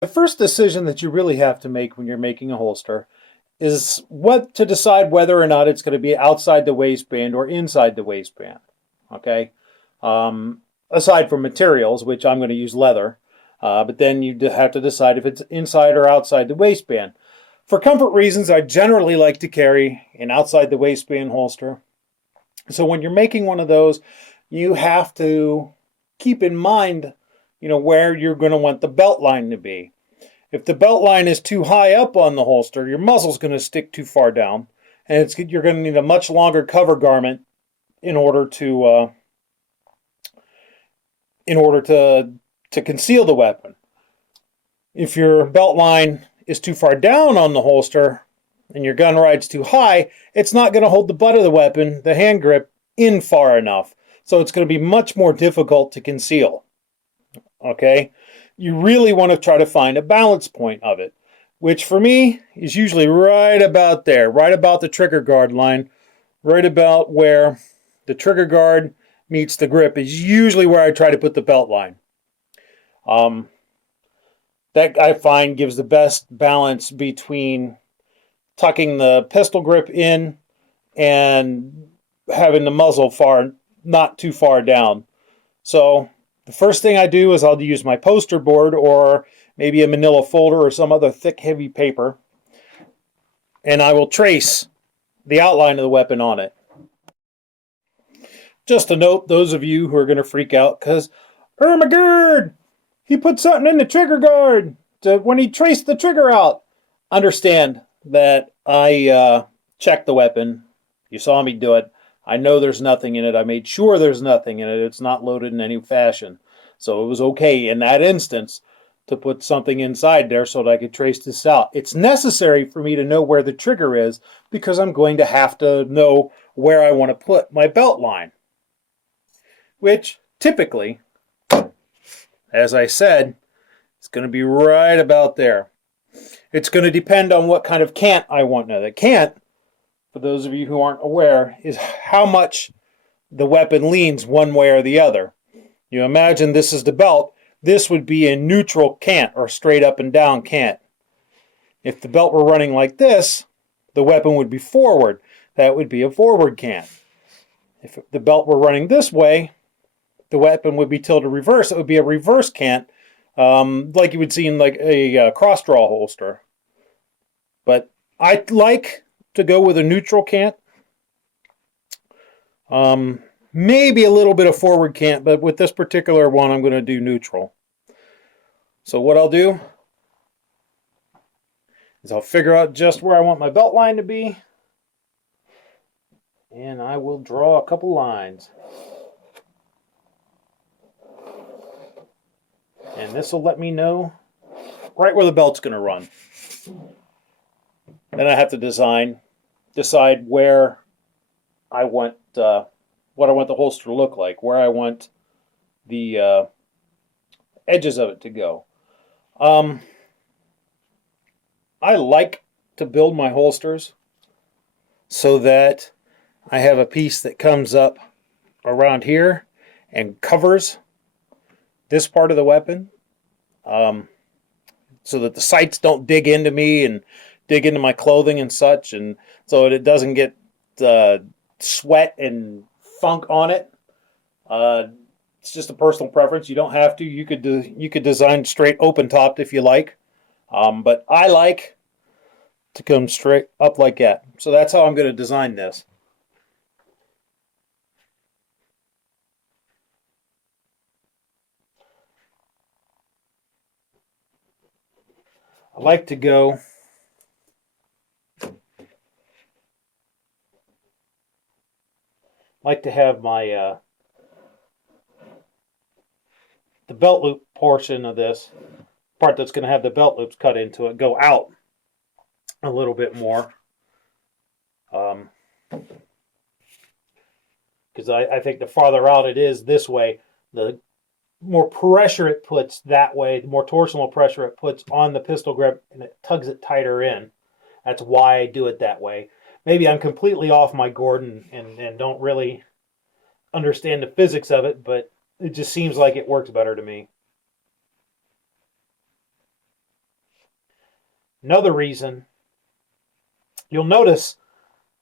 The first decision that you really have to make when you're making a holster is what to decide whether or not it's going to be outside the waistband or inside the waistband. Okay. Aside from materials, which I'm going to use leather, but then you have to decide if it's inside or outside the waistband. For comfort reasons, I generally like to carry an outside the waistband holster. So when you're making one of those, you have to keep in mind, where you're going to want the belt line to be. If the belt line is too high up on the holster, your muzzle's going to stick too far down, and you're going to need a much longer cover garment in order to conceal the weapon. If your belt line is too far down on the holster and your gun ride's too high, it's not going to hold the butt of the weapon, the hand grip, in far enough. So it's going to be much more difficult to conceal. Okay? You really want to try to find a balance point of it, which for me is usually right about there, right about the trigger guard line, right about where the trigger guard meets the grip is usually where I try to put the belt line. That I find gives the best balance between tucking the pistol grip in and having the muzzle not too far down. So the first thing I do is I'll use my poster board or maybe a manila folder or some other thick, heavy paper, and I will trace the outline of the weapon on it. Just a note, those of you who are going to freak out because, oh my god, he put something in the trigger guard when he traced the trigger out. Understand that I checked the weapon. You saw me do it. I know there's nothing in it. I made sure there's nothing in it. It's not loaded in any fashion. So it was okay in that instance to put something inside there so that I could trace this out. It's necessary for me to know where the trigger is because I'm going to have to know where I want to put my belt line, which typically, as I said, it's going to be right about there. It's going to depend on what kind of cant I want. Now, the cant, for those of you who aren't aware, is how much the weapon leans one way or the other. You imagine this is the belt. This would be a neutral cant or straight up and down cant. If the belt were running like this, the weapon would be forward. That would be a forward cant. If the belt were running this way, the weapon would be tilted reverse. It would be a reverse cant, like you would see in like a cross draw holster. But I like to go with a neutral cant. Maybe a little bit of forward cant, but with this particular one, I'm going to do neutral. So what I'll do is I'll figure out just where I want my belt line to be, and I will draw a couple lines. And this will let me know right where the belt's going to run. Then I have to decide where I want what I want the holster to look like, where I want the edges of it to go. I like to build my holsters so that I have a piece that comes up around here and covers this part of the weapon, so that the sights don't dig into me and dig into my clothing and such, and so that it doesn't get sweat and funk on it. It's just a personal preference. You don't have to. You could design straight open topped if you like, but I like to come straight up like that. So that's how I'm going to design this. I like to go have my the belt loop portion of this part that's going to have the belt loops cut into it go out a little bit more, because I think the farther out it is this way, the more pressure it puts that way, the more torsional pressure it puts on the pistol grip, and it tugs it tighter in. That's why I do it that way. Maybe I'm completely off my gourd and don't really understand the physics of it, but it just seems like it works better to me. Another reason, you'll notice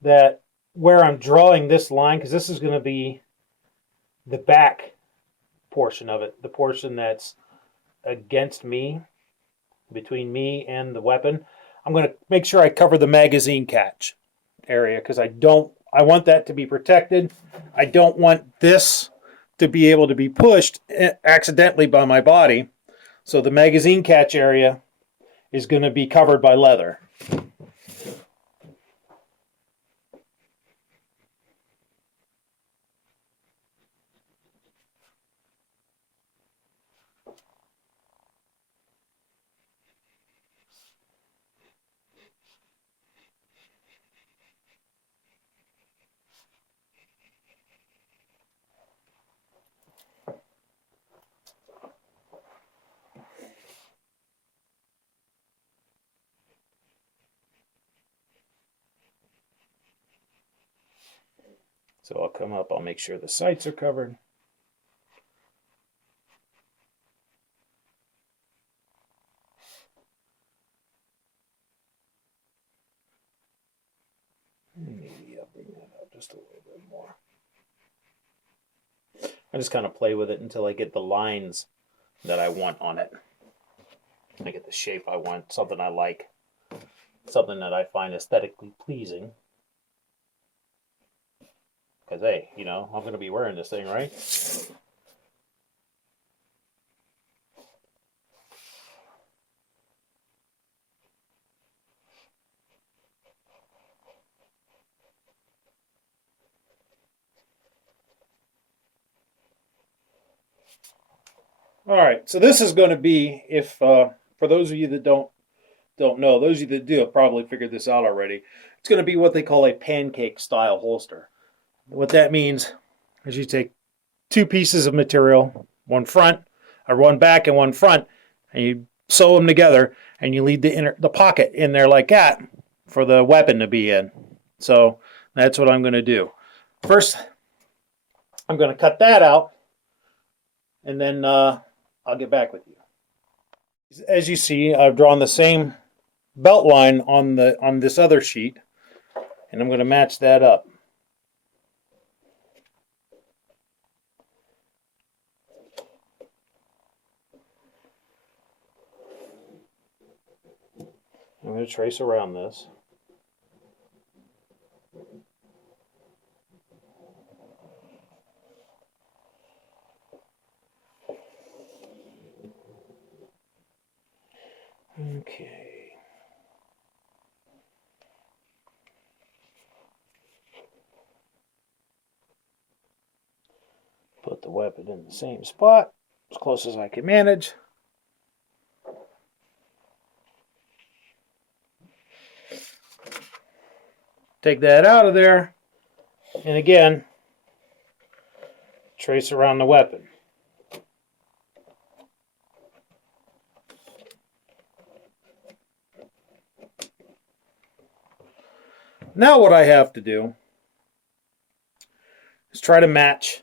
that where I'm drawing this line, because this is going to be the back portion of it, the portion that's against me, between me and the weapon, I'm going to make sure I cover the magazine catch area because I want that to be protected. I don't want this to be able to be pushed accidentally by my body. So the magazine catch area is going to be covered by leather. So I'll come up, I'll make sure the sights are covered. Maybe I'll bring that up just a little bit more. I just kind of play with it until I get the lines that I want on it. I get the shape I want, something I like, something that I find aesthetically pleasing. Because, hey, you know, I'm going to be wearing this thing, right? All right, so this is going to be, if for those of you that don't know, those of you that do have probably figured this out already, it's going to be what they call a pancake style holster. What that means is you take two pieces of material, one front, or one back and one front, and you sew them together, and you leave the pocket in there like that for the weapon to be in. So that's what I'm going to do. First, I'm going to cut that out, and then I'll get back with you. As you see, I've drawn the same belt line on this other sheet, and I'm going to match that up. I'm going to trace around this. Okay. Put the weapon in the same spot, as close as I can manage. Take that out of there, and again, trace around the weapon. Now what I have to do is try to match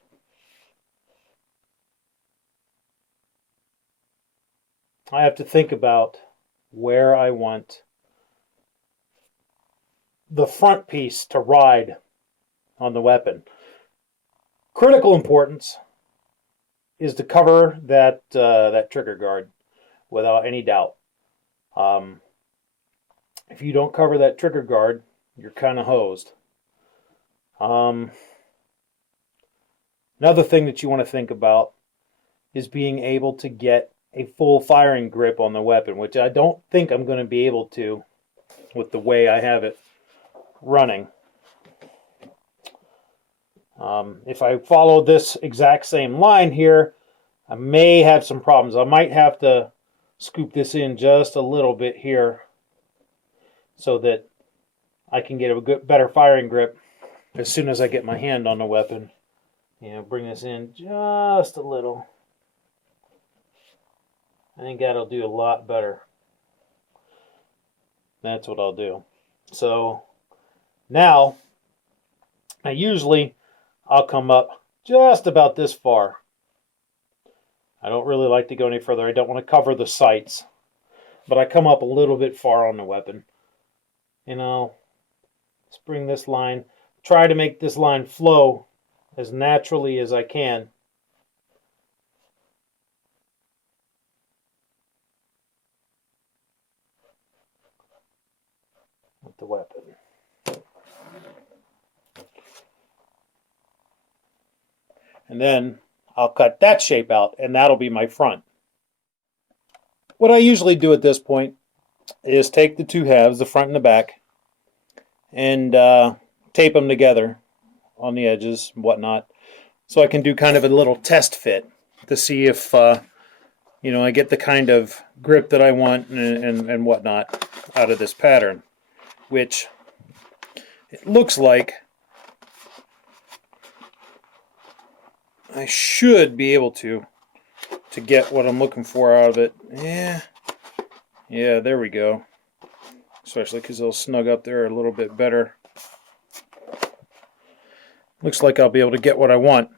I have to think about where I want the front piece to ride on the weapon. Critical importance is to cover that trigger guard without any doubt. If you don't cover that trigger guard, you're kind of hosed. Another thing that you want to think about is being able to get a full firing grip on the weapon, which I don't think I'm going to be able to with the way I have it running. If I follow this exact same line here, I may have some problems. I might have to scoop this in just a little bit here so that I can get a good, better firing grip as soon as I get my hand on the weapon. Bring this in just a little. I think that'll do a lot better. That's what I'll do. So now, usually I'll come up just about this far. I don't really like to go any further. I don't want to cover the sights. but I come up a little bit far on the weapon. And I'll just bring this line, try to make this line flow as naturally as I can. With the weapon. And then I'll cut that shape out, and that'll be my front. What I usually do at this point is take the two halves, the front and the back, and tape them together on the edges and whatnot, so I can do kind of a little test fit to see if I get the kind of grip that I want and whatnot out of this pattern, which it looks like I should be able to get what I'm looking for out of it. Yeah, there we go. Especially because they'll snug up there a little bit better. Looks like I'll be able to get what I want.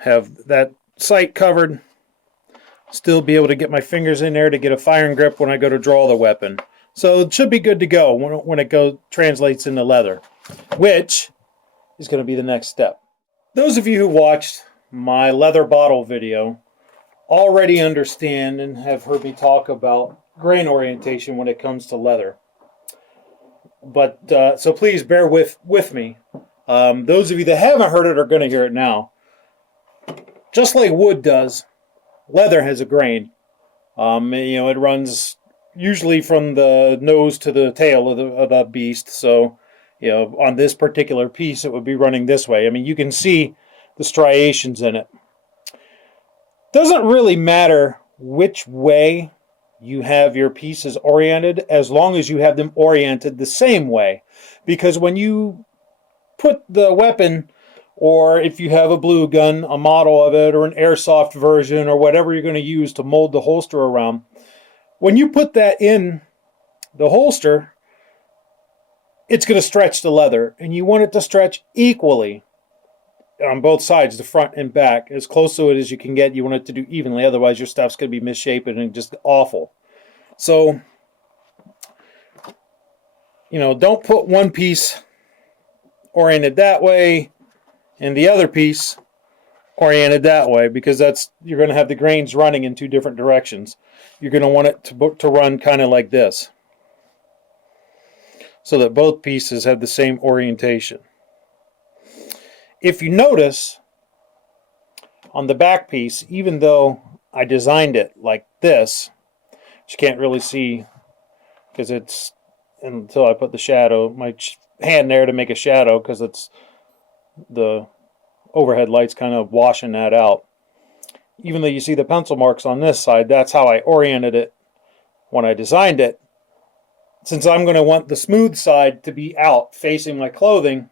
Have that sight covered. Still be able to get my fingers in there to get a firing grip when I go to draw the weapon. So it should be good to go when it translates into leather, which is going to be the next step. Those of you who watched my leather bottle video already understand and have heard me talk about grain orientation when it comes to leather. But so please bear with me. Those of you that haven't heard it are going to hear it now. Just like wood does, leather has a grain. It runs usually from the nose to the tail of the beast. So, on this particular piece, it would be running this way. I mean, you can see the striations in it. Doesn't really matter which way you have your pieces oriented, as long as you have them oriented the same way. Because when you put the weapon, or if you have a blue gun, a model of it, or an airsoft version, or whatever you're going to use to mold the holster around, when you put that in the holster, it's going to stretch the leather, and you want it to stretch equally on both sides, the front and back, as close to it as you can get. You want it to do evenly, otherwise your stuff's going to be misshapen and just awful. So, don't put one piece oriented that way and the other piece oriented that way, because you're going to have the grains running in two different directions. You're going to want it to run kind of like this, so that both pieces have the same orientation. If you notice, on the back piece, even though I designed it like this, which you can't really see because it's until I put the shadow, my hand there to make a shadow, because it's the overhead lights kind of washing that out. Even though you see the pencil marks on this side, that's how I oriented it when I designed it. Since I'm going to want the smooth side to be out facing my clothing,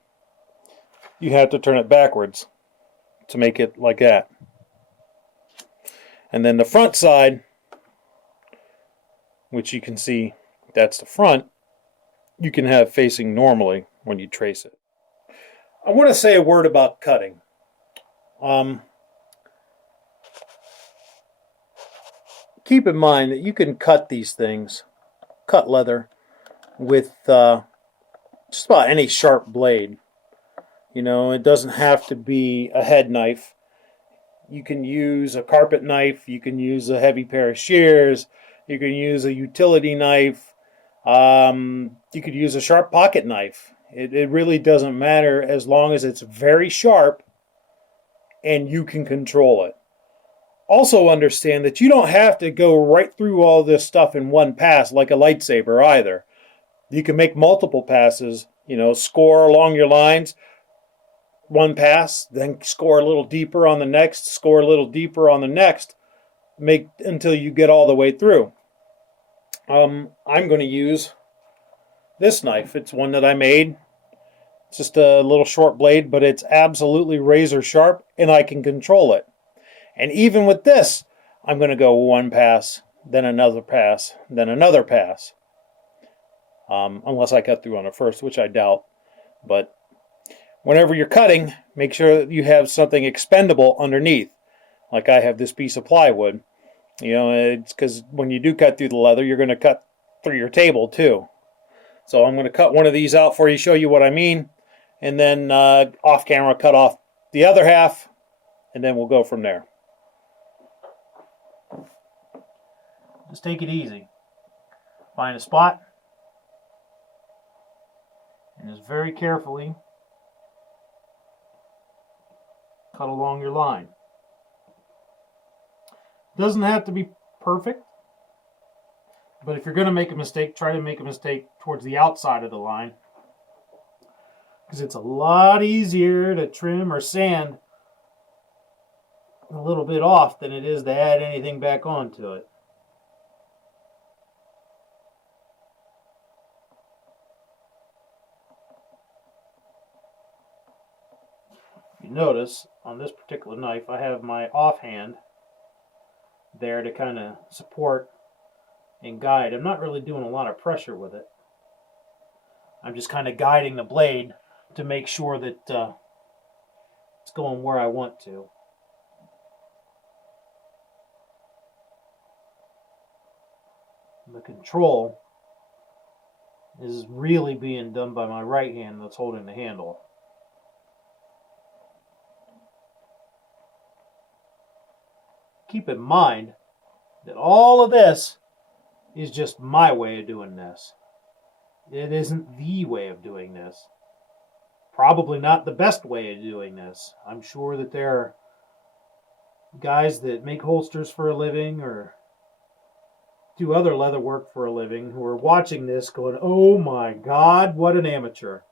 you have to turn it backwards to make it like that. And then the front side, which you can see that's the front, you can have facing normally when you trace it. I want to say a word about cutting. Keep in mind that you can cut these things, cut leather, with just about any sharp blade. It doesn't have to be a head knife. You can use a carpet knife. You can use a heavy pair of shears. You can use a utility knife. You could use a sharp pocket knife. It really doesn't matter, as long as it's very sharp and you can control it. Also understand that you don't have to go right through all this stuff in one pass like a lightsaber either. You can make multiple passes, score along your lines, one pass, then score a little deeper on the next, score a little deeper on the next, make until you get all the way through. I'm going to use this knife. It's one that I made. It's just a little short blade, but it's absolutely razor sharp, and I can control it. And even with this, I'm going to go one pass, then another pass, then another pass. Unless I cut through on it first, which I doubt. But whenever you're cutting, make sure that you have something expendable underneath. Like I have this piece of plywood. It's because when you do cut through the leather, you're going to cut for your table too. So I'm going to cut one of these out for you, show you what I mean, and then off camera cut off the other half, and then we'll go from there. Just take it easy. Find a spot, and just very carefully cut along your line. Doesn't have to be perfect, but if you're going to make a mistake, try to make a mistake towards the outside of the line, because it's a lot easier to trim or sand a little bit off than it is to add anything back onto it. You notice on this particular knife I have my offhand there to kind of support and guide. I'm not really doing a lot of pressure with it. I'm just kind of guiding the blade to make sure that it's going where I want to. The control is really being done by my right hand that's holding the handle. Keep in mind that all of this is just my way of doing this. It isn't the way of doing this. Probably not the best way of doing this. I'm sure that there are guys that make holsters for a living or do other leather work for a living who are watching this going, oh my God, what an amateur.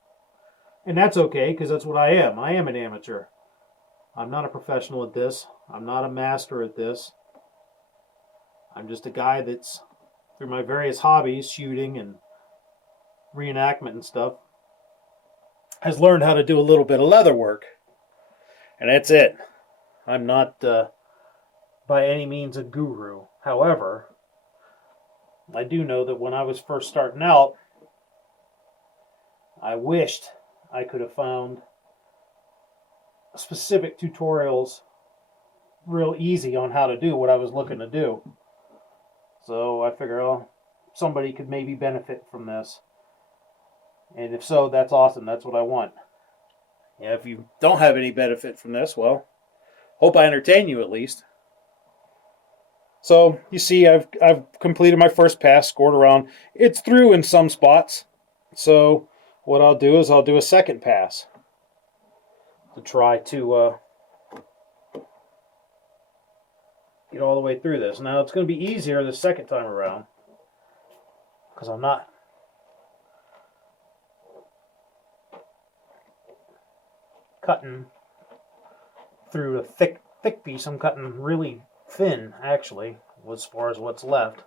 And that's okay, because that's what I am. I am an amateur. I'm not a professional at this. I'm not a master at this. I'm just a guy that's, through my various hobbies, shooting and reenactment and stuff, has learned how to do a little bit of leather work. And that's it. I'm not by any means a guru. However, I do know that when I was first starting out, I wished I could have found specific tutorials real easy on how to do what I was looking to do. So I figure, oh, somebody could maybe benefit from this. And if so, that's awesome. That's what I want. Yeah, if you don't have any benefit from this, well, hope I entertain you at least. So you see, I've completed my first pass, scored around. It's through in some spots. So what I'll do is I'll do a second pass to try to get all the way through this. Now it's going to be easier the second time around because I'm not cutting through a thick piece. I'm cutting really thin, actually, as far as what's left.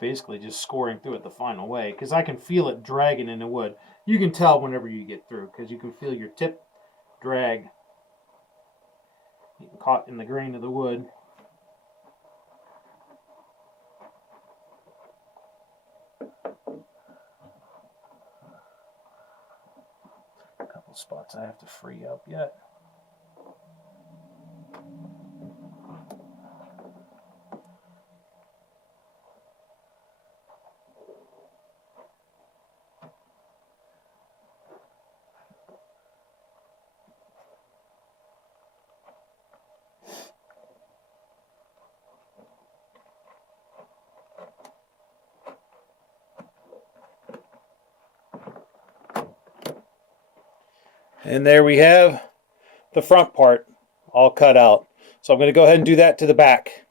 Basically just scoring through it the final way, because I can feel it dragging in the wood. You can tell whenever you get through, because you can feel your tip drag getting caught in the grain of the wood. A couple spots I have to free up yet. And there we have the front part all cut out. So I'm going to go ahead and do that to the back.